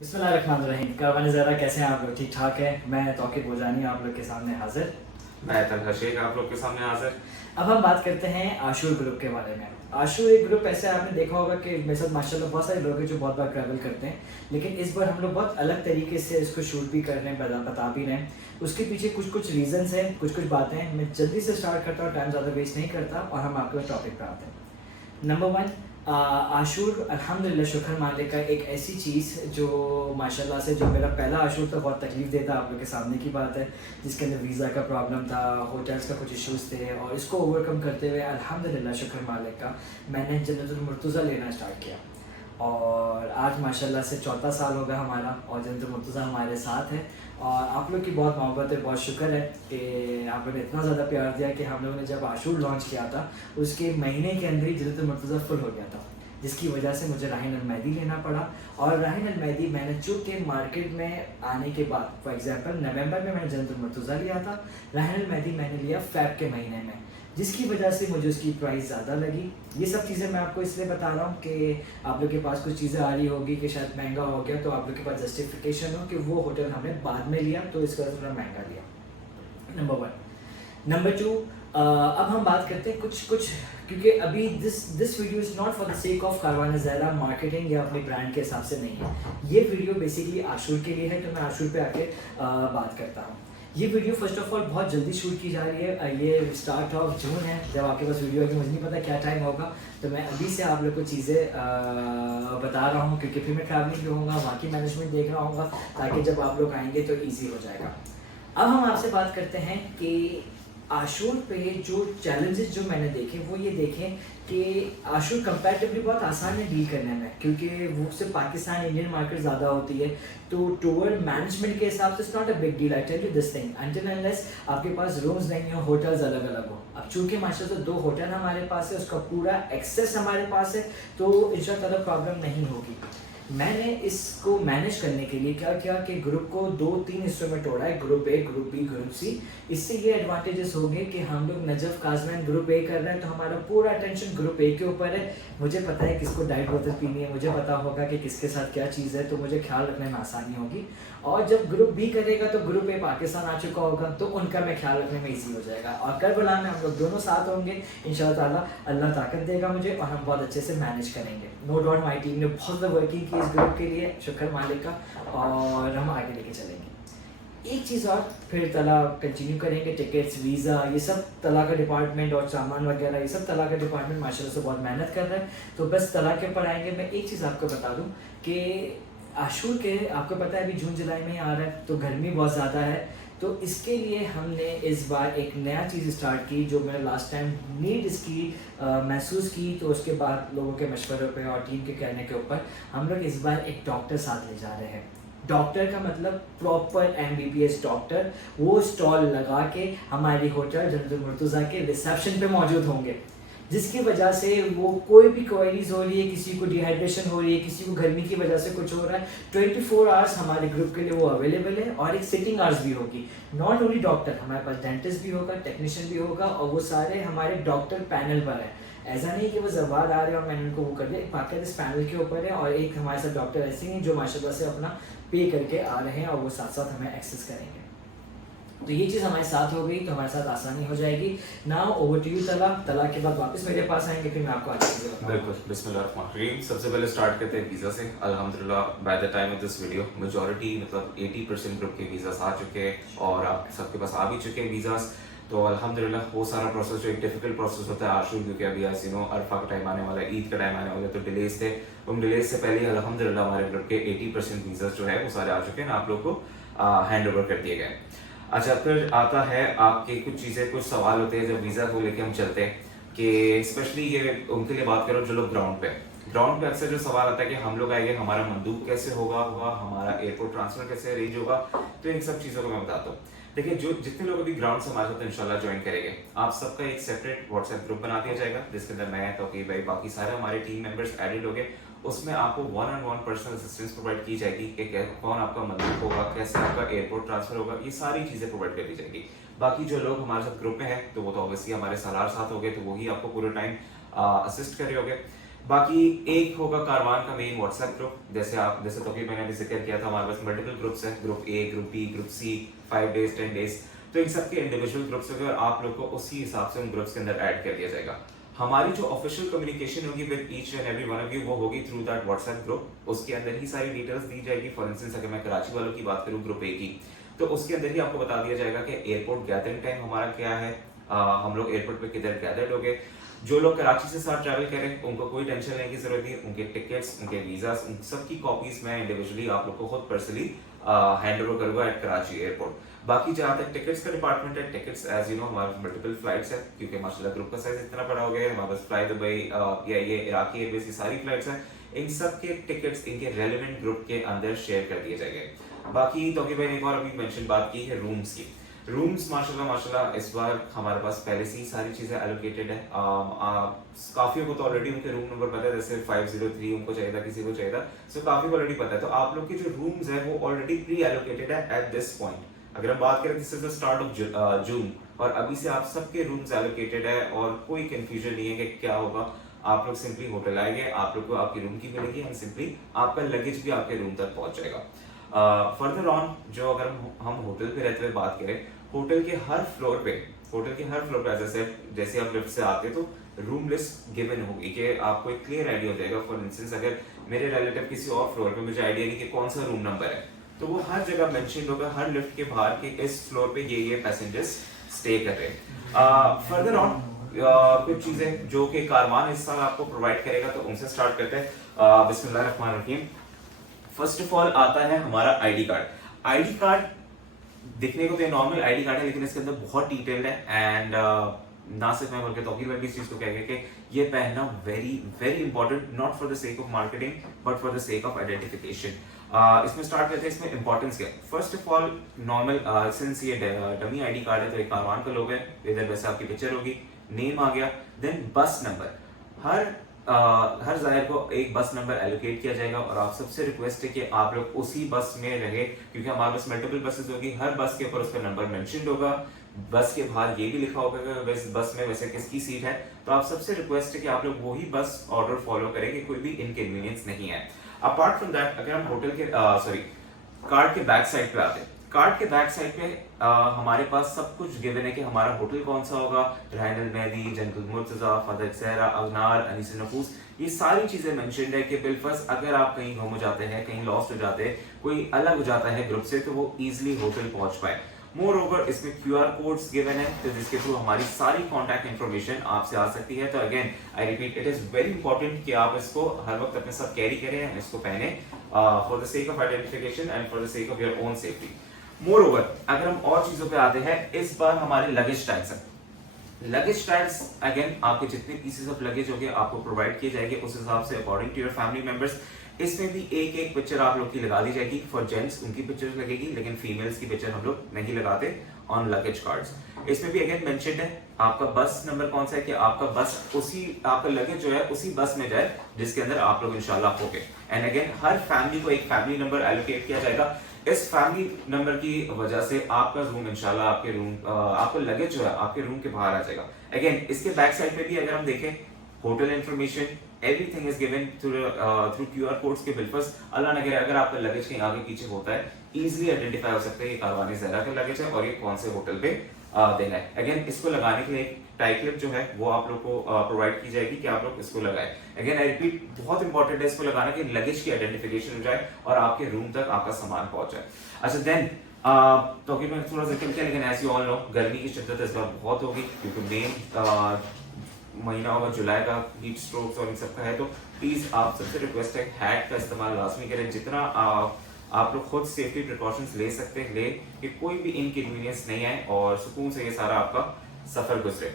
बिस्मिल्लाहिर्रहमानिर्रहीम। कारवान ज़रा कैसे हैं आप लोग? ठीक ठाक है। मैं तौकीर बोजानी आप लोग के सामने हाजिर। मैं तलहा शेख आप लोग के सामने हाजिर। अब हम बात करते हैं आशूर ग्रुप के बारे में। आशूर एक ग्रुप ऐसे आपने देखा होगा कि मेरे साथ माशाल्लाह बहुत सारे लोग हैं जो बहुत बार ट्रैवल करते हैं, लेकिन इस बार हम लोग बहुत अलग तरीके से इसको शूट भी कर रहे हैं, बता भी रहे हैं। उसके पीछे कुछ कुछ रीजंस हैं, कुछ कुछ बातें हैं। मैं जल्दी से स्टार्ट करता हूँ, टाइम ज़्यादा वेस्ट नहीं करता और हम आपके टॉपिक पर आते हैं। नंबर वन, आशूर अल्हम्दुलिल्लाह शुक्र मालिक का एक ऐसी चीज़ जो माशाल्लाह से जो मेरा पहला आशूर था बहुत तकलीफ देता, आप लोग के सामने की बात है, जिसके अंदर वीज़ा का प्रॉब्लम था, होटल्स का कुछ इश्यूज़ थे, और इसको ओवरकम करते हुए अल्हम्दुलिल्लाह शुक्र मालिक का मैंने जन्नतुल मुर्तज़ा लेना स्टार्ट किया। और आज माशाल्लाह से चौथा साल हो गया हमारा और जन्नतुल मुर्तज़ा हमारे साथ है। और आप लोग की बहुत मोहब्बत है, बहुत शुक्र है कि आप लोगों ने इतना ज़्यादा प्यार दिया कि हम लोगों ने जब आशूर लॉन्च किया था उसके महीने के अंदर ही जन्नतुल मुर्तज़ा फुल हो गया था, जिसकी वजह से मुझे राहिन अल मेहदी लेना पड़ा। और राहिन अल मेहदी मैंने चूँकि मार्केट में आने के बाद, फॉर एग्जांपल नवंबर में मैंने जन्नतुल मुर्तज़ा लिया था, राहिन अल मेहदी मैंने लिया फ़ैब के महीने में, जिसकी वजह से मुझे उसकी प्राइस ज़्यादा लगी। ये सब चीज़ें मैं आपको इसलिए बता रहा हूँ कि आप लोग के पास कुछ चीज़ें आ रही होगी कि शायद महंगा हो गया, तो आप लोग के पास जस्टिफिकेशन हो कि वो होटल हमने बाद में लिया तो इस वजह से थोड़ा महंगा लिया। Number one. नंबर टू, अब हम बात करते हैं कुछ कुछ, क्योंकि अभी this video is not for the sake of Carvaan ज़रा मार्केटिंग या अपने ब्रांड के हिसाब से नहीं है। ये वीडियो बेसिकली आशूर के लिए है, तो मैं आशूर पे आके बात करता हूँ। ये वीडियो फर्स्ट ऑफ ऑल बहुत जल्दी शूट की जा रही है। ये स्टार्ट ऑफ जून है जब आपके पास वीडियो है, कि मुझे नहीं पता क्या टाइम होगा, तो मैं अभी से आप लोग को चीज़ें बता रहा हूँ, क्योंकि फिर मैं ट्रैवलिंग भी होऊंगा, बाकी मैनेजमेंट देख रहा हूँ, ताकि जब आप लोग आएंगे तो ईजी हो जाएगा। अब हम आपसे बात करते हैं कि आशूर पे जो चैलेंजेस जो मैंने देखे वो ये देखें कि आशूर कंपैरेटिवली बहुत आसान है डील करने में, क्योंकि वो सिर्फ पाकिस्तान इंडियन मार्केट ज़्यादा होती है, तो टूर मैनेजमेंट के हिसाब से it's not a big deal. I tell you this thing, until unless आपके पास रूम्स नहीं हो, होटल्स अलग अलग हो। अब चूँकि माशाल्लाह से 2 होटल हमारे पास है, उसका पूरा एक्सेस हमारे पास है, तो इंशाल्लाह प्रॉब्लम नहीं होगी। मैंने इसको मैनेज करने के लिए क्या किया कि ग्रुप को 2-3 हिस्सों में तोड़ा है, group A, group B, group C. इससे ये एडवांटेजेस हो गए कि हम लोग नजफ काजमैन ग्रुप ए कर रहे हैं, तो हमारा पूरा अटेंशन ग्रुप ए के ऊपर है। मुझे पता है किसको डाइट बोतल पीनी है, मुझे पता होगा कि किसके साथ क्या चीज़ है, तो मुझे ख्याल रखने में आसानी होगी। और जब ग्रुप बी करेगा तो ग्रुप ए पाकिस्तान आ चुका होगा, तो उनका मैं ख्याल रखने में ईजी हो जाएगा। और करबला में हम लोग दोनों साथ होंगे इंशाअल्लाह ताला, अल्लाह ताकत देगा मुझे और हम बहुत अच्छे से मैनेज करेंगे। नो डाउट हमारी टीम ने बहुत वर्किंग की इस ग्रुप के लिए, शुक्र मालिक का, और हम आगे लेके चलेंगे। एक चीज़ और, फिर तला कंटिन्यू करेंगे, टिकट्स, वीज़ा, ये सब तला का डिपार्टमेंट और सामान वगैरह, ये सब तला का डिपार्टमेंट माशाल्लाह से बहुत मेहनत कर रहा है, तो बस तला के ऊपर आएंगे। मैं एक चीज़ आपको बता दूं कि आशूर के, आपको पता है अभी जून जुलाई में ही आ रहा है, तो गर्मी बहुत ज़्यादा है, तो इसके लिए हमने इस बार एक नया चीज़ स्टार्ट की, जो मैंने लास्ट टाइम नीड इसकी महसूस की, तो उसके बाद लोगों के मशवरे पे और टीम के कहने के ऊपर हम लोग इस बार एक डॉक्टर साथ ले जा रहे हैं। डॉक्टर का मतलब प्रॉपर MBBS डॉक्टर, वो स्टॉल लगा के हमारी होटल जन्नतुल मुर्तज़ा के रिसेप्शन पे मौजूद होंगे, जिसकी वजह से वो कोई भी क्वेरीज हो रही है, किसी को डिहाइड्रेशन हो रही है, किसी को गर्मी की वजह से कुछ हो रहा है, 24 आवर्स हमारे ग्रुप के लिए वो अवेलेबल है। और एक सिटिंग आवर्स भी होगी। नॉट ओनली डॉक्टर, हमारे पास डेंटिस्ट भी होगा, टेक्नीशियन भी होगा, और वो सारे हमारे डॉक्टर पैनल पर हैं। ऐसा नहीं कि वो जवाब आ रहे हैं और मैंने उनको वो कर दिया, बाकी इस पैनल के ऊपर है। और एक हमारे साथ डॉक्टर ऐसे हैं जो माशाल्लाह से अपना पे करके आ रहे हैं और वो साथ साथ हमें एक्सेस करेंगे। तो ये चीज़ हमारे साथ हो गई, तो हमारे साथ आसानी हो जाएगी। नाउ ओवर टू यू तला। तला के बाद वापस मेरे पास आएंगे, फिर मैं आपको आगे चीज़ें बताऊंगा। बिल्कुल, बिस्मिल्लाहिर्रहमानिर्रहीम। सबसे पहले स्टार्ट करते हैं वीज़ा से। अल्हम्दुलिल्लाह by the time of this video majority मतलब 80% ग्रुप के वीज़ास आ चुके हैं और आप सबके पास आ भी चुके हैं वीज़ास। तो अल्हम्दुलिल्लाह वो सारा प्रोसेस जो एक डिफिकल्ट प्रोसेस होता है आशूर, क्योंकि अभी एज यू नो अरफा का टाइम आने वाला है, ईद का टाइम आने वाला है, तो डिलेज थे। उन डिलेज से पहले अल्हम्दुलिल्लाह हमारे ग्रुप के 80% वीज़ास जो है वो सारे आ चुके हैं, आप लोग को हैंड ओवर कर दिए गए। अच्छा, फिर आता है आपके कुछ चीज़ें, कुछ सवाल होते हैं जब वीज़ा को लेके हम चलते हैं, कि स्पेशली ये उनके लिए बात करो जो लोग ग्राउंड पे अक्सर जो सवाल आता है कि हम लोग आएंगे, हमारा मंदूब कैसे होगा, हमारा एयरपोर्ट ट्रांसफर कैसे अरेंज होगा। तो इन सब चीज़ों को मैं बताता हूँ। देखिए, जो जितने लोग अभी ग्राउंड से हमारे साथ इंशाल्लाह ज्वाइन करेंगे, आप सबका एक सेपरेट व्हाट्सएप ग्रुप बना दिया जाएगा, जिसके अंदर मैं, तौकीर भाई, बाकी सारे हमारे टीम मेंबर्स एडेड हो गए। उसमें आपको 1-on-1 पर्सनल असिस्टेंस प्रोवाइड की जाएगी कि कौन आपका मंदूब होगा, कैसे आपका एयरपोर्ट ट्रांसफर होगा, ये सारी चीज़ें प्रोवाइड कर दी जाएगी। बाकी जो लोग हमारे साथ ग्रुप में हैं, तो वो तो ऑब्वियसली हमारे सलार साथ हो गए, तो वही आपको पूरे टाइम असिस्ट कर रहे होंगे। बाकी एक होगा कारवान का मेन व्हाट्सएप ग्रुप, जैसे तो मैंने अभी जिक्र किया था, हमारे पास मल्टीपल ग्रुप्स हैं, group A, group B, group C, 5 days 10 days, तो इन सब के इंडिविजुअल ग्रुप्स होंगे और आप लोग को उसी हिसाब से उन ग्रुप्स के अंदर ऐड कर दिया जाएगा। हमारी जो ऑफिशियल कम्युनिकेशन होगी with each and every one of you, वो होगी थ्रू दैट व्हाट्सएप ग्रुप। उसके अंदर ही सारी डिटेल्स दी जाएगी। फॉर इंस्टेंस अगर मैं कराची वालों की बात करूँ ग्रुप ए की, तो उसके अंदर ही आपको बता दिया जाएगा कि एयरपोर्ट गैदरिंग टाइम हमारा क्या है, हम लोग एयरपोर्ट पे किधर गैदर्ड हो गए। जो लोग कराची से साथ ट्रैवल करें उनको कोई टेंशन लेने की जरूरत नहीं, उनके टिकट्स, उनके वीजास, उन सब की कॉपीज मैं इंडिविजुअली आप लोग को खुद पर्सनली हैंड ओवर करूंगा एट कराची एयरपोर्ट। बाकी जहाँ तक टिकट्स का डिपार्टमेंट है, टिकट्स एज यू नो हमारे मल्टीपल फ्लाइट्स है, क्योंकि माशाल्लाह ग्रुप का साइज इतना बड़ा हो गया है। हमारे पास फ्लाई दुबई या ये इराकी एयरवेज की सारी फ्लाइट्स हैं, इन सब के टिकट्स इनके रेलेवेंट ग्रुप के अंदर शेयर कर दिए जाएंगे। बाकी तो भाई ने एक और अभी मेंशन बात की है रूम्स की। रूम्स माशाल्लाह इस बार हमारे पास पहले से ही सारी चीजें एलोकेटेड है। काफियों को तो ऑलरेडी उनके रूम नंबर पता है, जैसे 503 उनको चाहिए था, किसी को चाहिए था, सो काफी को ऑलरेडी पता है। तो आप लोग के जो रूम्स है वो ऑलरेडी प्री एलोकेटेड है एट दिस पॉइंट। अगर हम बात करें this is the start of June, और अभी से आप सबके रूम्स एलोकेटेड है और कोई कंफ्यूजन नहीं है कि क्या होगा। आप लोग सिंपली होटल आएंगे, आप लोग को आपकी रूम की मिलेगी एंड सिंपली आपका लगेज भी आपके रूम तक पहुंच जाएगा। फर्दर ऑन जो अगर हम होटल पे रहते हुए बात करें, होटल के हर फ्लोर पे जैसे आप लिफ्ट से आते तो रूम लिस्ट गिवन होगी कि आपको एक क्लियर आइडिया हो जाएगा। फॉर इंस्टेंस अगर मेरे रिलेटिव किसी और फ्लोर पे, मुझे आइडिया नहीं कि कौन सा रूम नंबर है, तो वो हर जगह मेंशन होगा हर लिफ्ट के बाहर कि इस फ्लोर पे ये पैसेंजर्स स्टे कर रहे हैं। फर्दर ऑन कुछ चीजें जो कि कारवान इस साल आपको प्रोवाइड करेगा, तो उनसे स्टार्ट करते हैं। बिस्मिल्लाहिर्रहमानिर्रहीम। फर्स्ट ऑफ ऑल आता है हमारा आईडी कार्ड। आईडी कार्ड दिखने को तो नॉर्मल आईडी कार्ड है, लेकिन इसके अंदर बहुत डिटेल्ड है एंड ना सिर्फ मैं बल्कि तौकीर में भी इस चीज को कहेंगे कि ये पहनना very very important, not for the sake of marketing but for the sake of identification. इसमें स्टार्ट करते हैं, इसमें इंपॉर्टेंस क्या है। First of all normal since ये डमी आईडी कार्ड है तो एक कारवान का लोगो है, इधर वैसे आपकी पिक्चर होगी, नेम आ गया, देन बस नंबर। हर जायर को एक बस नंबर एलोकेट किया जाएगा और आप सबसे रिक्वेस्ट है कि आप लोग उसी बस में रहे, क्योंकि हमारे पास मल्टीपल बसेस होगी, हर बस के ऊपर उसका नंबर मेंशन होगा, बस के बाहर ये भी लिखा होगा कि बस में वैसे किसकी सीट है। तो आप सबसे रिक्वेस्ट है कि आप लोग वही बस ऑर्डर फॉलो करेंगे, कोई भी इनकन्वीनियंस नहीं है। अपार्ट फ्रॉम दैट अगर हम होटल के कार्ड के बैक साइड पे आते हैं, कार्ड के बैक साइड पे हमारे पास सब कुछ गिवन है कि हमारा होटल कौन सा होगा, रहायन अल मेहदी, जन्नतुल मुर्तजा, फादर सहरा, अगनार, अनीस नफूस, ये सारी चीजें मेंशन्ड है कि बिलफर्ज अगर आप कहीं गुम हो जाते हैं, कहीं लॉस्ट हो जाते हैं, कोई अलग हो जाता है ग्रुप से, तो वो इजीली होटल पहुंच पाए। मोर ओवर इसमें QR कोड्स गिवन है, तो जिसके थ्रू हमारी सारी कॉन्टैक्ट इन्फॉर्मेशन आपसे आ सकती है। तो again I repeat, it is very important कि आप इसको हर वक्त अपने साथ कैरी करें, इसको पहने for the sake of identification and for the sake of your own safety. More over अगर हम और चीजों पे आते हैं, इस बार हमारे लगेज टैग्स हैं। लगेज टैग्स अगेन आपके जितने पीसेस ऑफ लगेज होंगे आपको प्रोवाइड किए जाएंगे उस हिसाब से according to your family members. इसमें भी एक पिक्चर आप लोग की लगा दी जाएगी। फॉर जेंट्स उनकी पिक्चर लगेगी, लेकिन फीमेल्स की पिक्चर हम लोग नहीं लगाते ऑन लगेज कार्ड्स। इसमें भी अगेन मेंशन्ड है आपका बस नंबर कौन सा है, कि आपका बस आपका लगेज जो है उसी बस में जाए जिसके अंदर आप लोग इंशाल्लाह होंगे। एंड अगेन हर फैमिली को एक फैमिली नंबर एलोकेट किया जाएगा। इस फैमिली नंबर की वजह से आपका रूम इंशाल्लाह आपका लगेज जो है आपके रूम के बाहर आ जाएगा। अगेन इसके बैक साइड पे भी अगर हम देखें, hotel information everything is given through QR codes के बिलफर्स। अल्लाह न करे अगर आपका लगेज कहीं आगे पीछे होता है, इजीली आइडेंटिफाई हो सकता है ये कारवान ज़हरा का लगेज है और ये कौन से होटल पे देना है। अगेन इसको लगाने के लिए एक टाई क्लिप जो है वो आप लोग को प्रोवाइड की जाएगी कि आप लोग इसको लगाएं। अगेन आई रिपीट, बहुत इंपॉर्टेंट है इसको लगाना कि लगेज की आइडेंटिफिकेशन हो जाए और आपके रूम तक आपका सामान पहुंच जाए। अच्छा देन तो मैं थोड़ा जिक्र किया, लेकिन एज यू ऑल नो गर्मी की शिद्दत इस बार बहुत होगी, क्योंकि मेन महीना होगा जुलाई का, हीट स्ट्रोक्स और इन सब का है। तो प्लीज आप सबसे रिक्वेस्ट है हैट का इस्तेमाल लाजमी करें, जितना आप लोग खुद सेफ्टी प्रिकॉशंस ले सकते हैं ले, कि कोई भी इनकन्वीनियंस नहीं आए और सुकून से ये सारा आपका सफर गुजरे।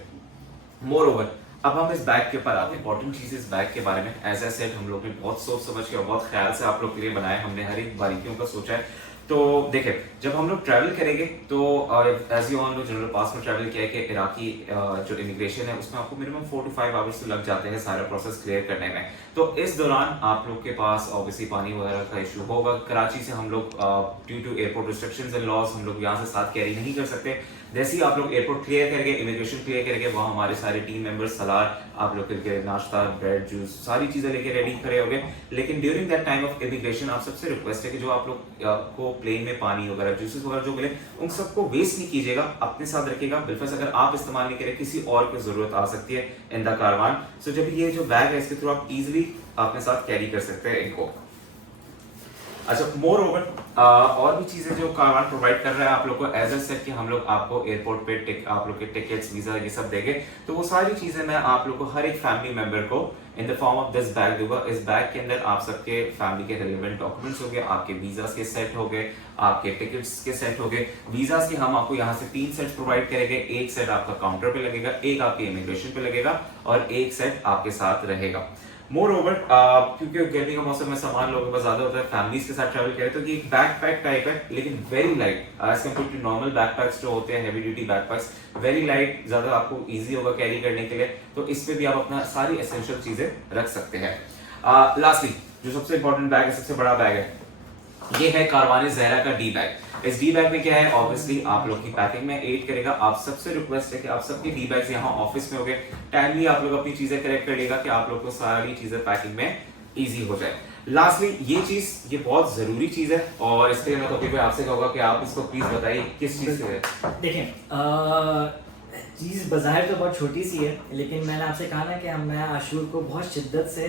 मोर ओवर अब हम इस बैग के ऊपर आते हैं, इंपॉर्टेंट चीज इस बैग के बारे में। एज आई सेड हम लोग ने बहुत सोच समझ के और बहुत ख्याल से आप लोग के लिए बनाया, हमने हर एक बारीकियों का सोचा है। तो देखें, जब हम लोग ट्रैवल करेंगे तो as you all know general pass में ट्रैवल किया है कि इराकी जो इमिग्रेशन है उसमें आपको मिनिमम 4 to 5 आवर्स तो लग जाते हैं सारा प्रोसेस क्लियर करने में। तो इस दौरान आप लोग के पास ऑब्वियसली पानी वगैरह का इशू होगा। कराची से हम लोग due to airport restrictions and laws हम लोग यहाँ से साथ कैरी नहीं कर सकते, जैसे ही आप लोग एयरपोर्ट क्लियर करेंगे, इमिग्रेशन क्लियर करेंगे, वहाँ हमारे सारे टीम मेंबर्स सलार आप लोग के नाश्ता, ब्रेड, जूस सारी चीज़ें लेके रेडी खड़े हो गए। लेकिन during that time of immigration आप सबसे रिक्वेस्ट है कि जो आप लोग को प्लेन में पानी वगैरह, जूसेस वगैरह जो मिले, उन सबको वेस्ट नहीं कीजिएगा, अपने साथ रखिएगा। बिलफर्स अगर आप इस्तेमाल नहीं करें, किसी और की जरूरत आ सकती है इन द कारवान। सो जब ये जो बैग है इसके थ्रू आप इजिली अपने साथ कैरी कर सकते हैं इनको। अच्छा, मोर ओवर और भी चीजें जो कारवान प्रोवाइड कर रहा है आप लोग को, एज ए सेट कि हम लोग आपको एयरपोर्ट पे आप लोग के टिकट्स, वीजा ये सब देंगे। तो वो सारी चीजें मैं आप लोग को हर एक फैमिली मेंबर को in the form of this bag दूंगा। इस बैग के अंदर आप सबके फैमिली के रिलेवेंट डॉक्यूमेंट्स हो गए, आपके वीजास के सेट हो गए, आपके टिकट्स के सेट हो गए। वीजास के हम आपको यहाँ से 3 सेट प्रोवाइड करेंगे। एक सेट आपका काउंटर पे लगेगा, एक आपके इमिग्रेशन पे लगेगा और एक सेट आपके साथ रहेगा। मोर ओवर क्योंकि गर्मी का मौसम में सामान लोगों के पास ज्यादा होता है, फैमिलीज के साथ ट्रैवल करें तो ये एक बैकपैक टाइप है, लेकिन very light as compare to normal backpacks जो होते हैं, heavy duty backpacks, very light, ज्यादा आपको इजी होगा कैरी करने के लिए। तो इस पे भी आप अपना सारी एसेंशियल चीजें रख सकते हैं। लास्टली जो सबसे इंपॉर्टेंट बैग है, सबसे बड़ा बैग है, ये है कारवान ज़हरा का डी बैग। इस डी बैग में क्या है, ऑब्वियसली आप लोग की पैकिंग में एड करेगा। आप सबसे रिक्वेस्ट है कि आप सबके डी बैग्स यहाँ ऑफिस में हो गए, टाइमली आप लोग अपनी चीजें करेक्ट करिएगा कि आप लोग को सारी चीजें पैकिंग में इजी हो जाए। लास्टली ये चीज, ये बहुत जरूरी चीज है और इसके लिए मैं कभी आपसे कहूंगा कि आप इसको प्लीज बताइए किस चीज से है। देखें, चीज़ बाज़ाहिर तो बहुत छोटी सी है, लेकिन मैंने आपसे कहा ना कि मैं आशूर को बहुत शिद्दत से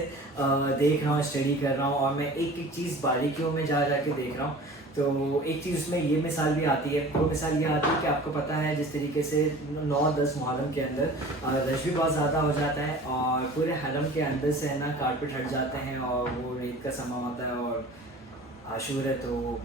देख रहा हूँ, स्टडी कर रहा हूँ और मैं एक एक चीज़ बारीकियों में जा के देख रहा हूँ। तो एक चीज़ उसमें ये मिसाल भी आती है, वो मिसाल ये आती है कि आपको पता है जिस तरीके से 9-10 मुहर्रम के अंदर रश भी बहुत ज़्यादा हो जाता है और पूरे हरम के अंदर से है ना कारपेट हट जाते हैं और वो ईद का समा होता है और आशूर है तो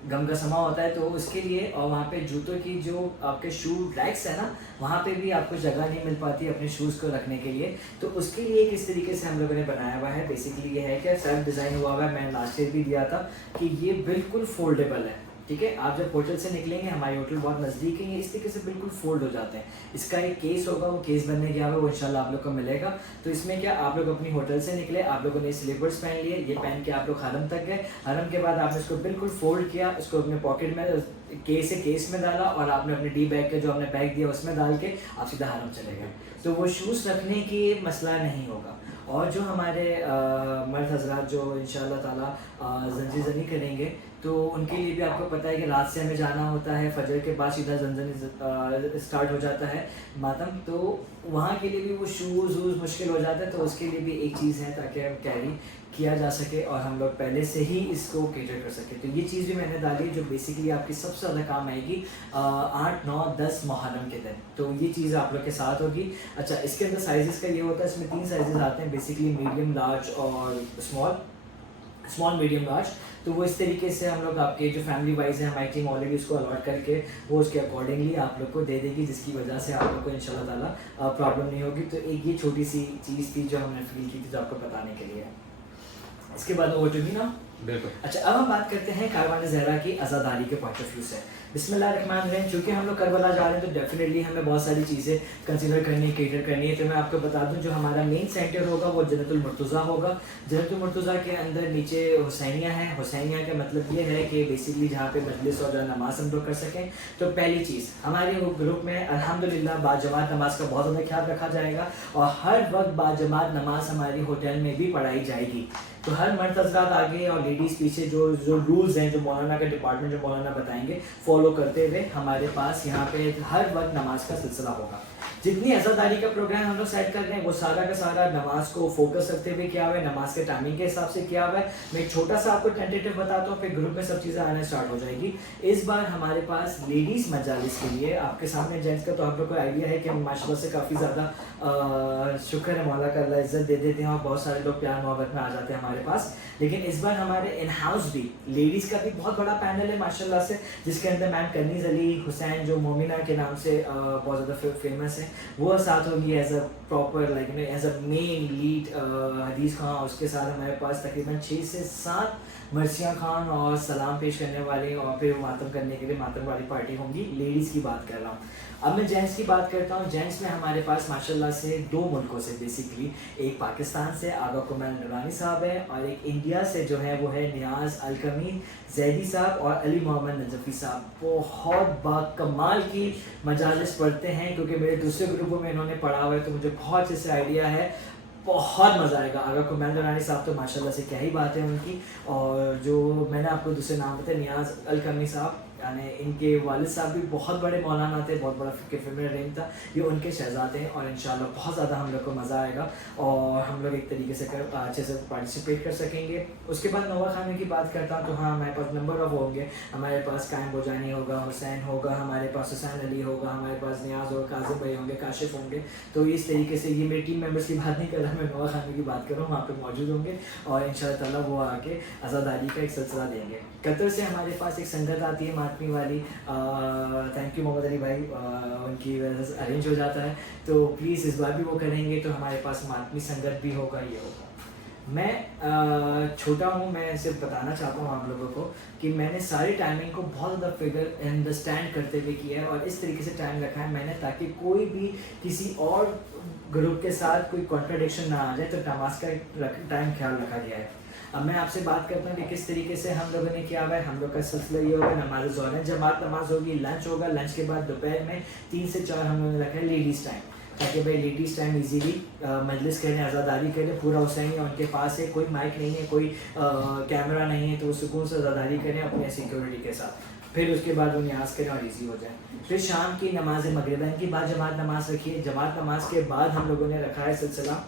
गम का समा होता है। तो उसके लिए और वहाँ पे जूतों की जो आपके शू रैक्स है ना, वहाँ पे भी आपको जगह नहीं मिल पाती अपने शूज़ को रखने के लिए। तो उसके लिए किस तरीके से हम लोगों ने बनाया हुआ है, बेसिकली ये है कि सेल्फ डिज़ाइन हुआ हुआ है। मैंने लास्ट ईयर भी दिया था कि ये बिल्कुल फोल्डेबल है, ठीक है। आप जब होटल से निकलेंगे, हमारी होटल बहुत नज़दीक है, ये इस तरीके से बिल्कुल फोल्ड हो जाते हैं। इसका एक केस होगा, वो केस बनने गया हुआ, वो इंशाल्लाह आप लोग को मिलेगा। तो इसमें क्या, आप लोग अपनी होटल से निकले, आप लोगों ने स्लीपर्स पहन लिए, ये पहन के आप लोग हरम तक गए। हरम के बाद आपने इसको बिल्कुल फोल्ड किया, उसको अपने पॉकेट में केस में डाला और आपने अपने डी बैग का जो हमने बैग दिया उसमें डाल के आप सीधा हरम चले गए। तो वो शूज़ रखने की मसला नहीं होगा। और जो हमारे मर्द हजरात जो इंशाल्लाह ताला जंजीर ज़नी करेंगे, तो उनके लिए भी आपको पता है कि रात से हमें जाना होता है, फजर के बाद सीधा जंजनी स्टार्ट हो जाता है मातम, तो वहाँ के लिए भी वो शूज़ वूज़ मुश्किल हो जाता है। तो उसके लिए भी एक चीज़ है ताकि हम कैरी किया जा सके और हम लोग पहले से ही इसको केटर कर सके। तो ये चीज़ भी मैंने डाली जो बेसिकली आपकी सबसे ज़्यादा काम आएगी 8, 9, 10 मुहर्रम के दिन। तो ये चीज़ आप लोग के साथ होगी। अच्छा, इसके अंदर साइज़ का ये होता है, इसमें 3 साइज़ आते हैं बेसिकली, मीडियम, लार्ज और स्मॉल मीडियम लार्ज। तो वो इस तरीके से हम लोग आपके जो फैमिली वाइज है, हमारी टीम ऑलरेडी उसको अलॉट करके वो उसके अकॉर्डिंगली आप लोग को दे देगी, जिसकी वजह से आप लोग को इंशाल्लाह ताला प्रॉब्लम नहीं होगी। तो एक ये छोटी सी चीज़ थी जो हमने फील की थी, जो आपको बताने के लिए। इसके बाद ओवर टू मी ना। बिल्कुल। अच्छा, अब हम बात करते हैं कारवान ज़हरा की आज़ादारी के पॉइंट ऑफ व्यू से। बिस्मिल्लाहिर्रहमानिर्रहीम। चूँकि हम लोग करबला जा रहे हैं तो डेफिनेटली हमें बहुत सारी चीज़ें कंसीडर करनी, केटर करनी है। तो मैं आपको बता दूं, जो हमारा मेन सेंटर होगा वो जन्नतुल मुर्तज़ा होगा। जन्नतुल मुर्तज़ा के अंदर नीचे हुसैनिया है। हुसैनिया का मतलब ये है कि बेसिकली जहाँ पे मजलिस और नमाज हम लोग कर सकें। तो पहली चीज़, हमारे ग्रुप में अल्हम्दुलिल्लाह बाजमात नमाज का बहुत ज़्यादा ख्याल रखा जाएगा और हर वक्त बाजमात नमाज हमारी होटल में भी पढ़ाई जाएगी। तो हर मर्द हज़रात आगे और लेडीज़ पीछे जो रूल्स हैं, जो मौलाना का डिपार्टमेंट जो मौलाना बताएंगे, फॉलो करते हुए हमारे पास यहाँ पे हर वक्त नमाज का सिलसिला होगा। जितनी अज़ादारी का प्रोग्राम हम लोग सेट कर रहे हैं वो सारा का सारा नमाज को फोकस रखते हुए किया हुआ है, नमाज के टाइमिंग के हिसाब से किया हुआ है। मैं एक छोटा सा आपको टेंटेटिव बताता हूँ, फिर ग्रुप में सब चीज़ें आना स्टार्ट हो जाएगी। इस बार हमारे पास लेडीज़ मजालिस के लिए, आपके सामने जेंट्स का तो आप लोग को आइडिया है कि हम माशाल्लाह से काफ़ी ज़्यादा शुक्र है मौला का, अल्लाह इज़्ज़त दे देते हैं और बहुत सारे लोग प्यार मोहब्बत में आ जाते हैं हमारे पास। लेकिन इस बार हमारे इन हाउस भी लेडीज़ का भी बहुत बड़ा पैनल है माशाल्लाह से, जिसके अंदर मैम कनीज़ अली हुसैन जो मोमिना के नाम से बहुत ज़्यादा फेमस है, हैं, वो साथ होगी as a proper like as a main lead Hadees Khan. उसके साथ हमारे पास तकरीबन 6 से 7 मर्सिया खान और सलाम पेश करने वाले और फिर मातम करने के लिए मातम वाली पार्टी होंगी। लेडीज़ की बात कर रहा हूँ। अब मैं जेंट्स की बात करता हूँ। जेंट्स में हमारे पास माशाल्लाह से 2 मुल्कों से बेसिकली, एक पाकिस्तान से आगा कुमैल नूरानी साहब है और एक इंडिया से जो है वो है नियाज़ अलकमी जैदी साहब और अली मोहम्मद नजफ़ी साहब। बहुत बाकमाल की मजालिस पढ़ते हैं, क्योंकि मेरे दूसरे ग्रुपों में इन्होंने पढ़ा हुआ है तो मुझे बहुत अच्छे से आइडिया है। बहुत मज़ा आएगा। आगा कुमैल नूरानी साहब तो माशाल्लाह से क्या ही बात है उनकी। और जो मैंने आपको दूसरे नाम बताए नियाज़ अलकमी साहब, यानी इनके वालिद साहब भी बहुत बड़े मौलाना थे, बहुत बड़ा फिल्म रेंज था। ये उनके शहजादे हैं और इंशाल्लाह बहुत ज़्यादा हम लोग को मज़ा आएगा और हम लोग एक तरीके से अच्छे से पार्टिसिपेट कर सकेंगे। उसके बाद नवा खाने की बात करता हूँ तो हाँ, हमारे पास नंबर ऑफ होंगे। हमारे पास कायम बोजानी होगा, हुसैन होगा, हमारे पास हुसैन अली होगा, हमारे पास नियाज़ होगा, काजिम भाई होंगे, काशिफ होंगे। तो इस तरीके से, ये मेरी टीम मेंबर्स की बात नहीं कर रहा, मैं नवा खाने की बात कर रहा हूँ। वहाँ पर मौजूद होंगे और इंशाल्लाह ताला वो आके आज़ादारी का एक सिलसिला देंगे। कतर से हमारे पास एक संगत आती है मातमी वाली, थैंक यू मोहम्मद अली भाई, उनकी वजह से अरेंज हो जाता है। तो प्लीज़ इस बार भी वो करेंगे तो हमारे पास मातमी संगत भी होगा, ये होगा। मैं छोटा हूँ, मैं सिर्फ बताना चाहता हूँ आप लोगों को कि मैंने सारी टाइमिंग को बहुत ज़्यादा फिगर अंडरस्टैंड करते हुए किया है और इस तरीके से टाइम रखा है मैंने, ताकि कोई भी किसी और ग्रुप के साथ कोई कॉन्ट्राडिक्शन ना आ जाए। तो नमाज का टाइम ख्याल रखा गया है। अब मैं आपसे बात करता हूँ कि किस तरीके से हम लोगों ने किया हुआ है। हम लोग का सिलसिला ये होगा, नमाज ज़ोहर जमात नमाज होगी, लंच होगा, लंच के बाद दोपहर में 3 से 4 हम लोगों ने रखा है लेडीज़ टाइम, ताकि भाई लेडीज़ टाइम इजीली मजलिस करें, आज़ादारी करें। पूरा हुसैन है उनके पास है, कोई माइक नहीं है, कोई कैमरा नहीं है, तो वो सुकून से आज़ादारी करें अपने सिक्योरिटी के साथ। फिर उसके बाद वो न्याज करें और ईजी हो जाए। फिर शाम की नमाज मगरिबा की बाद जमात नमाज रखिए। जमात नमाज के बाद हम लोगों ने रखा है सिलसिला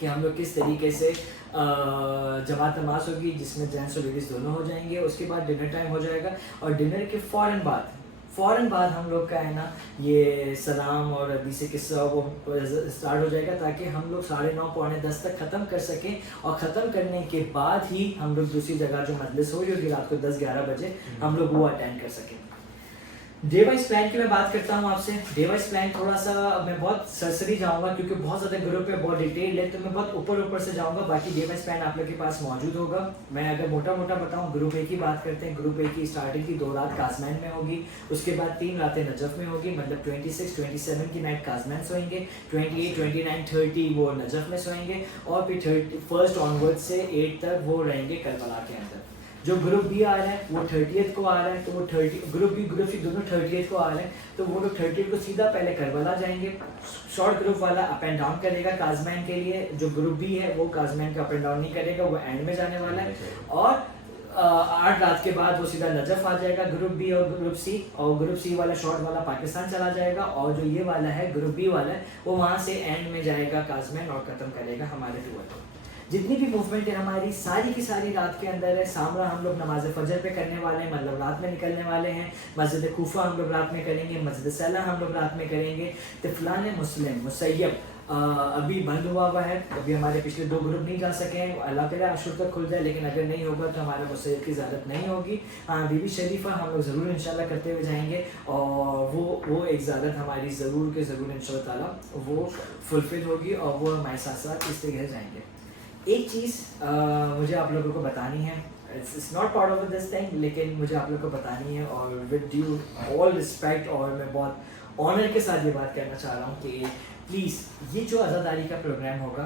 कि हम लोग किस तरीके से जमात नमाज होगी, जिसमें जेंट्स और लेडीज़ दोनों हो जाएंगे। उसके बाद डिनर टाइम हो जाएगा और डिनर के फ़ौरन बाद हम लोग का है ना ये सलाम और हदीस किस्सा वो स्टार्ट हो जाएगा, ताकि हम लोग 9:30 पौने 10 तक ख़त्म कर सकें। और ख़त्म करने के बाद ही हम लोग दूसरी जगह जो मजलिस हो रही होगी रात को 10-11 बजे हम लोग वो अटेंड कर सकें। डे वाइज प्लान की मैं बात करता हूँ आपसे। डे वाइज प्लान थोड़ा सा मैं बहुत सरसरी जाऊँगा, क्योंकि बहुत ज़्यादा ग्रुप है, बहुत डिटेल है, तो मैं बहुत ऊपर से जाऊँगा। बाकी डे वाइज प्लान आप लोग के पास मौजूद होगा। मैं अगर मोटा बताऊँ, ग्रुप ए की बात करते हैं। ग्रुप ए की स्टार्टिंग की 2 रात काजमैन में होगी, उसके बाद 3 रातें नजफ़ में होगी। मतलब 26, 27 की नाइट काजमैन सोएंगे, 28, 29, 30 वो नजफ़ में सोएंगे और फिर 31 ऑनवर्ड से 8 तक वो रहेंगे करबला के अंदर। जो ग्रुप बी आ रहा है वो 30th को आ रहा है, तो वो ग्रुप सी दोनों 30th को आ रहे हैं, तो वो लोग 30th को सीधा पहले करबला जाएंगे। शॉर्ट ग्रुप वाला अप एंड डाउन करेगा काजमैन के लिए। जो ग्रुप बी है वो काजमैन का अप एंड डाउन नहीं करेगा, वो एंड में जाने वाला है। और 8 रात के बाद वो सीधा नजफ़ आ जाएगा, ग्रुप बी और ग्रुप सी। और ग्रुप सी वाला शॉर्ट वाला पाकिस्तान चला जाएगा और जो ये वाला है ग्रुप बी वाला है वो वहाँ से एंड में जाएगा काजमैन और ख़त्म करेगा हमारे टूर को। जितनी भी मूवमेंट है हमारी सारी की सारी रात के अंदर है। सामरा हम लोग नमाज फजर पे करने वाले हैं, मतलब रात में निकलने वाले हैं। मस्जिद कूफा हम लोग रात में करेंगे, मस्जिद सला हम लोग रात में करेंगे। तिफलान मुस्लिम मुसैयब अभी बंद हुआ है, अभी हमारे पिछले 2 ग्रुप नहीं जा सके हैं। अल्लाह करे आशुर तक खुल जाए, लेकिन अगर नहीं होगा तो हमारे मुसैयब की ज़्यादत नहीं होगी। हाँ, बीबी शरीफा हम लोग ज़रूर इंशाल्लाह करते हुए जाएंगे और वो एक ज़्यादत हमारी ज़रूर के ज़रूर इंशाल्लाह ताला वो फुलफिल होगी और वो हमारे साथ साथ इस तरह जाएंगे। एक चीज़ मुझे आप लोगों को बतानी है, it's not part of this thing, लेकिन मुझे आप लोगों को बतानी है और विद ड्यू ऑल रिस्पेक्ट और मैं बहुत ऑनर के साथ ये बात कहना चाह रहा हूँ कि प्लीज़ ये जो आज़ादारी का प्रोग्राम होगा,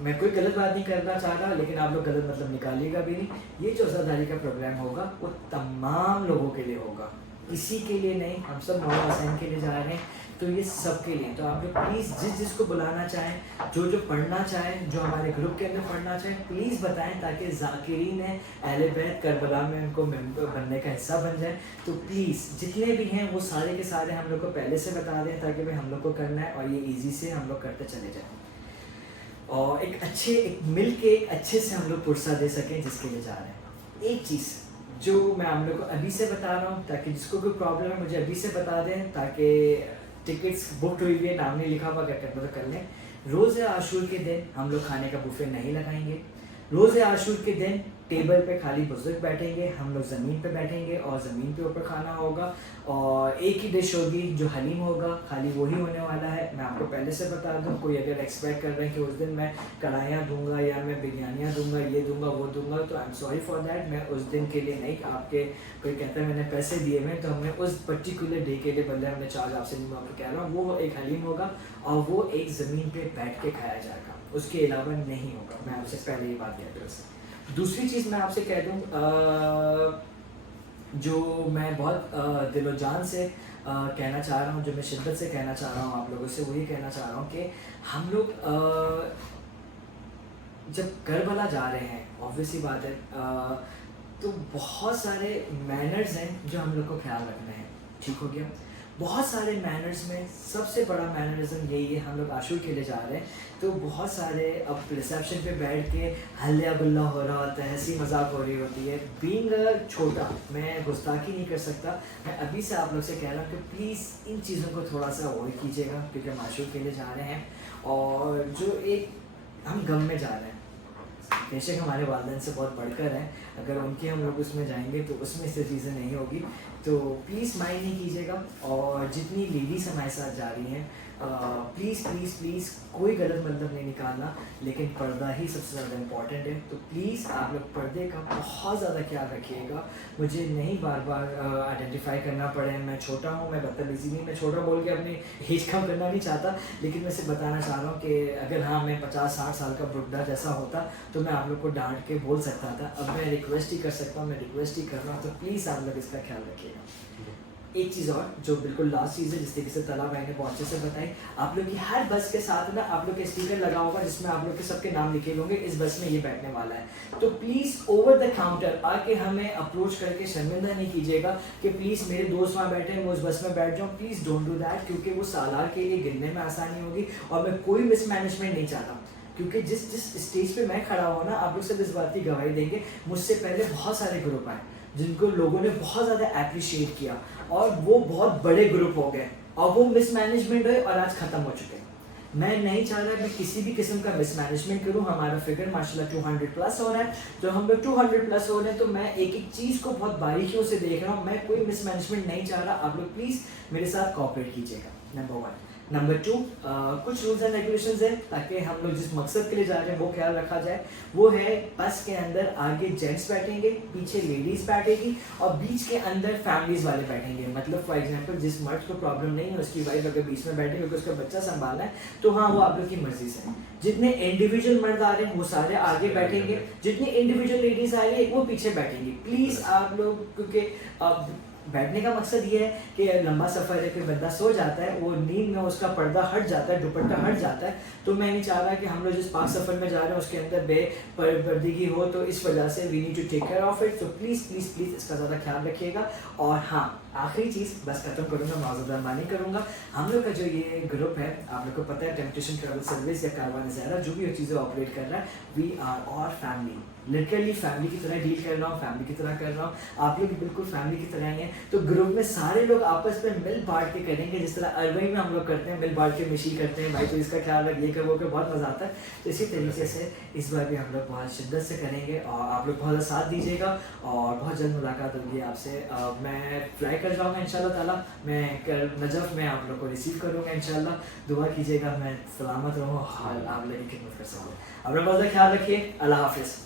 मैं कोई गलत बात नहीं करना चाह रहा, लेकिन आप लोग गलत मतलब निकालिएगा भी नहीं। ये जो आज़ादारी का प्रोग्राम होगा वो तमाम लोगों के लिए होगा, किसी के लिए नहीं। हम सब मौला हुसैन के लिए जा रहे हैं, तो ये सब के लिए। तो आप लोग प्लीज़ जिसको बुलाना चाहें, जो पढ़ना चाहें, जो हमारे ग्रुप के अंदर पढ़ना चाहें, प्लीज़ बताएं, ताकि ज़ाकिरीन है अहले बैत करबला में उनको मेंबर बनने का हिस्सा बन जाए। तो प्लीज़ जितने भी हैं वो सारे के सारे हम लोग को पहले से बता दें, ताकि भाई हम लोग को करना है और ये ईजी से हम लोग करते चले जाएँ और एक मिल के एक अच्छे से हम लोग पुरसा दे सकें जिसके लिए जा रहे हैं। एक चीज़ जो मैं आप लोग को अभी से बता रहा हूँ, ताकि जिसको कोई प्रॉब्लम है मुझे अभी से बता दें, ताकि टिकट्स बुक हुई है, नाम नहीं लिखा हुआ, अगर करना तो कर लें। रोज़ आशूर के दिन हम लोग खाने का बुफे नहीं लगाएंगे। रोज़ आशूर के दिन टेबल पे खाली बुजुर्ग बैठेंगे, हम लोग ज़मीन पे बैठेंगे और ज़मीन पे ऊपर खाना होगा। और एक ही डिश होगी जो हलीम होगा, खाली वही होने वाला है। मैं आपको पहले से बता दूं, कोई अगर एक्सपेक्ट कर रहे हैं कि उस दिन मैं कढ़ाइयाँ दूंगा या मैं बिरयानियाँ दूंगा, ये दूंगा वो दूंगा, तो I am sorry for that. मैं उस दिन के लिए नहीं, आपके कोई कहता है मैंने पैसे दिए हुए तो हमने उस पर्टिकुलर डे के लिए बदले हमने चार्ज आपसे नहीं, मैं आपको कह रहा हूँ वो एक हलीम होगा और वो एक ज़मीन पे बैठ के खाया जाएगा, उसके अलावा नहीं होगा। मैं आपसे पहले ही बात कह दूँ। दूसरी चीज़ मैं आपसे कह दूँ, जो मैं बहुत दिलो जान से कहना चाह रहा हूँ, जो मैं शिद्दत से कहना चाह रहा हूँ आप लोगों से, वही कहना चाह रहा हूँ कि हम लोग जब करबला जा रहे हैं, ऑब्वियसली बात है, तो बहुत सारे मैनर्स हैं जो हम लोग को ख्याल रखना है। ठीक हो गया? बहुत सारे मैनर्स में सबसे बड़ा मैनरिज्म यही है, हम लोग आशूर के लिए जा रहे हैं तो बहुत सारे अब रिसेप्शन पे बैठ के हल्ला गुल्ला हो रहा होता है, हंसी मजाक हो रही होती है। बीइंग छोटा, मैं गुस्ताखी नहीं कर सकता, मैं अभी से आप लोग से कह रहा हूँ कि प्लीज़ इन चीज़ों को थोड़ा सा अवॉइड कीजिएगा, क्योंकि हम आशूर के लिए जा रहे हैं और जो एक हम गम में जा रहे हैं, बेशक हमारे वालिदैन से बहुत बढ़कर हैं, अगर उनके हम लोग उसमें जाएंगे तो उसमें से चीज़ें नहीं होगी, तो प्लीज़ माइंड नहीं कीजिएगा। और जितनी लेडीज़ हमारे साथ जा रही हैं, प्लीज़ प्लीज़ प्लीज़ कोई गलत मतलब नहीं निकालना, लेकिन पर्दा ही सबसे ज़्यादा इम्पॉर्टेंट है, तो प्लीज़ आप लोग पर्दे का बहुत ज़्यादा ख्याल रखिएगा। मुझे नहीं बार बार आइडेंटिफाई करना पड़े, मैं छोटा हूँ, मैं बदतमीज़ी नहीं, मैं छोटा बोल के अपनी एज कम करना नहीं चाहता, लेकिन मैं सिर्फ बताना चाह रहा हूँ कि अगर हाँ मैं 50-60 साल का बुढ़ा जैसा होता तो मैं आप लोग को डांट के बोल सकता था। अब मैं रिक्वेस्ट ही कर सकता हूँ, मैं रिक्वेस्ट ही कर रहा हूँ, तो प्लीज़ आप लोग इसका ख्याल रखिएगा। एक चीज़ और जो बिल्कुल लास्ट चीज़ है, जिस तरीके से तला भाई ने बहुत अच्छे से बताई, आप लोग की हर बस के साथ ना आप लोग के स्टिकर लगा होगा जिसमें आप लोग के सबके नाम लिखे होंगे, इस बस में ये बैठने वाला है। तो प्लीज़ ओवर द काउंटर आके हमें अप्रोच करके शर्मिंदा नहीं कीजिएगा कि प्लीज़ मेरे दोस्त वहाँ बैठे हैं, मैं उस बस में बैठ जाऊँ। प्लीज़ डोंट डू दैट, क्योंकि वो सालार के लिए गिनने में आसानी होगी और मैं कोई मिसमैनेजमेंट नहीं चाहता, क्योंकि जिस स्टेज पे मैं खड़ा हुआ ना, आप लोग सब इस बात की गवाही देंगे, मुझसे पहले बहुत सारे ग्रुप आए जिनको लोगों ने बहुत ज़्यादा अप्रिशिएट किया और वो बहुत बड़े ग्रुप हो गए और वो मिसमैनेजमेंट हुए और आज ख़त्म हो चुके हैं। मैं नहीं चाह रहा मैं किसी भी किस्म का मिसमैनेजमेंट करूं। हमारा फिगर माशाल्लाह 200 प्लस हो रहा है, जो हम लोग 200 प्लस हो रहे हैं तो मैं एक एक चीज़ को बहुत बारीकियों से देख रहा हूं, मैं कोई मिसमैनेजमेंट नहीं चाह रहा। आप लोग प्लीज़ मेरे साथ कोऑपरेट कीजिएगा, नंबर 1। नंबर 2, कुछ रूल्स एंड रेगुलेशंस हैं ताकि हम लोग जिस मकसद के लिए जा रहे हैं वो ख्याल रखा जाए। वो है बस के अंदर आगे जेंट्स बैठेंगे, पीछे लेडीज़ बैठेगी और बीच के अंदर फैमिलीज़ वाले बैठेंगे। मतलब फॉर एग्जांपल जिस मर्द को प्रॉब्लम नहीं है, उसकी वाइफ अगर बीच में बैठे क्योंकि उसका बच्चा संभालना है, तो हाँ वो आप लोग की मर्जी से। जितने इंडिविजुअल मर्द आ रहे हैं वो सारे आगे बैठेंगे, जितनी इंडिविजुअल लेडीज़ आ रही है वो पीछे बैठेंगी। प्लीज़ आप लोग, क्योंकि बैठने का मकसद ये है कि लंबा सफ़र है, फिर बंदा सो जाता है, वो नींद में उसका पर्दा हट जाता है, दुपट्टा हट जाता है, तो मैं नहीं चाह रहा कि हम लोग जिस पाक सफ़र में जा रहे हैं उसके अंदर बेपर्दगी हो, तो इस वजह से we need to take care of it. तो प्लीज़ प्लीज़ प्लीज़ इसका ज़्यादा ख्याल रखिएगा। और हाँ, आखिरी चीज़ बस ख़त्म करूँगा, माज़रत करूँगा, हम लोग का जो ये ग्रुप है, आप लोग को पता है टेम्पटेशन ट्रैवल सर्विस या कारवान ज़हरा जो भी चीज़ें ऑपरेट कर रहा है, वी आर और फैमिली, लिटरली फैमिली की तरह डील कर रहा हूँ, फैमिली की तरह कर रहा हूँ। आप लोग भी बिल्कुल फैमिली की तरह ही हैं, तो ग्रुप में सारे लोग आपस में मिल बांट के करेंगे, जिस तरह अरबई में हम लोग करते हैं, मिल बांट के मिशी करते हैं, भाई तो इसका ख्याल रख, ये कर वो कर, बहुत मज़ा आता है। तो इसी तरीके से इस बार भी हम लोग बहुत शिद्दत से करेंगे और आप लोग बहुत साथ दीजिएगा और बहुत जल्द मुलाकात होगी आपसे। मैं फ्लाई कर जाऊँगा इंशाल्लाह ताला, मैं कल नजफ़ में आप लोग को रिसीव करूँगा इंशाल्लाह। दुआ कीजिएगा मैं सलामत रहूँ और आप लोग की खिदमत कर सकूँ। अपना बहुत ख्याल रखिए, अल्लाह हाफिज़।